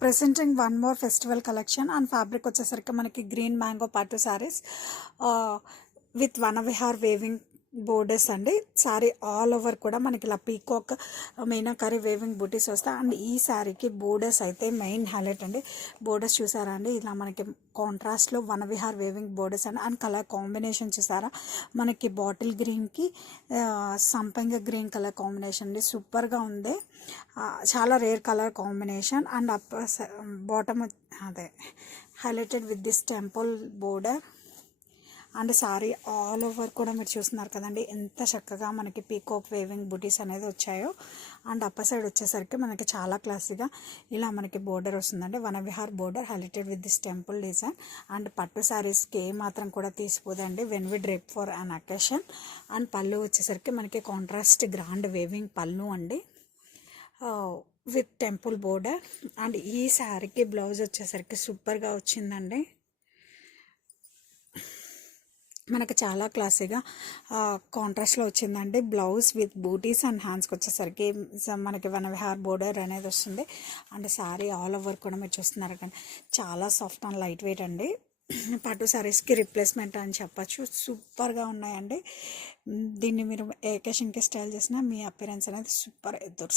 Presenting one more festival collection and fabric వచ్చేసరికి మనకి green mango పట్టు saris with Vanavihar weaving borders అండి. శారీ ఆల్ ఓవర్ కూడా మనకి ఇలా పీకాక్ మీనాకరీ వేవింగ్ బూటీస్ వస్తాయి. అండ్ ఈ శారీకి బోర్డర్స్ అయితే మెయిన్ హైలైట్ అండి. బోర్డర్స్ చూసారా అండి, ఇలా మనకి కాంట్రాస్ట్లో వనవిహార్ వేవింగ్ బోర్డర్స్ అండి. అండ్ కలర్ కాంబినేషన్ చూసారా, మనకి బాటిల్ గ్రీన్కి సంపంగ గ్రీన్ కలర్ కాంబినేషన్ అండి. సూపర్గా ఉంది, చాలా rare colour combination. And bottom అదే highlighted with this temple border. And sari all over కూడా మీరు చూస్తున్నారు కదండి, ఎంత చక్కగా మనకి పీకాక్ వేవింగ్ బుటీస్ అనేది వచ్చాయో. అండ్ అప్పర్ సైడ్ వచ్చేసరికి మనకి చాలా క్లాసీగా ఇలా మనకి బోర్డర్ వస్తుందండి. Vanavihar border highlighted with this temple design. And పట్టు శారీస్కి ఏ మాత్రం కూడా తీసిపోదండి when we drape for an occasion. And పళ్ళు వచ్చేసరికి మనకి కాంట్రాస్ట్ గ్రాండ్ వేవింగ్ పళ్ళు అండి విత్ టెంపుల్ బోర్డర్. అండ్ ఈ శారీకి బ్లౌజ్ వచ్చేసరికి సూపర్గా వచ్చిందండి. మనకి చాలా క్లాసీగా కాంట్రాస్ట్లో వచ్చిందండి. బ్లౌజ్ విత్ బూటీస్ అండ్ హ్యాండ్స్కి వచ్చేసరికి మనకి వనవిహార్ బోర్డర్ అనేది వస్తుంది. అండ్ శారీ ఆల్ ఓవర్ కూడా మీరు చూస్తున్నారు కానీ చాలా సాఫ్ట్ అండ్ లైట్ వెయిట్ అండి. పట్టు శారీస్కి రిప్లేస్మెంట్ అని చెప్పచ్చు. సూపర్గా ఉన్నాయండి. దీన్ని మీరు ఏ ఒకేషన్కి స్టైల్ చేసినా మీ అపిరెన్స్ అనేది సూపర్ ఎదురు.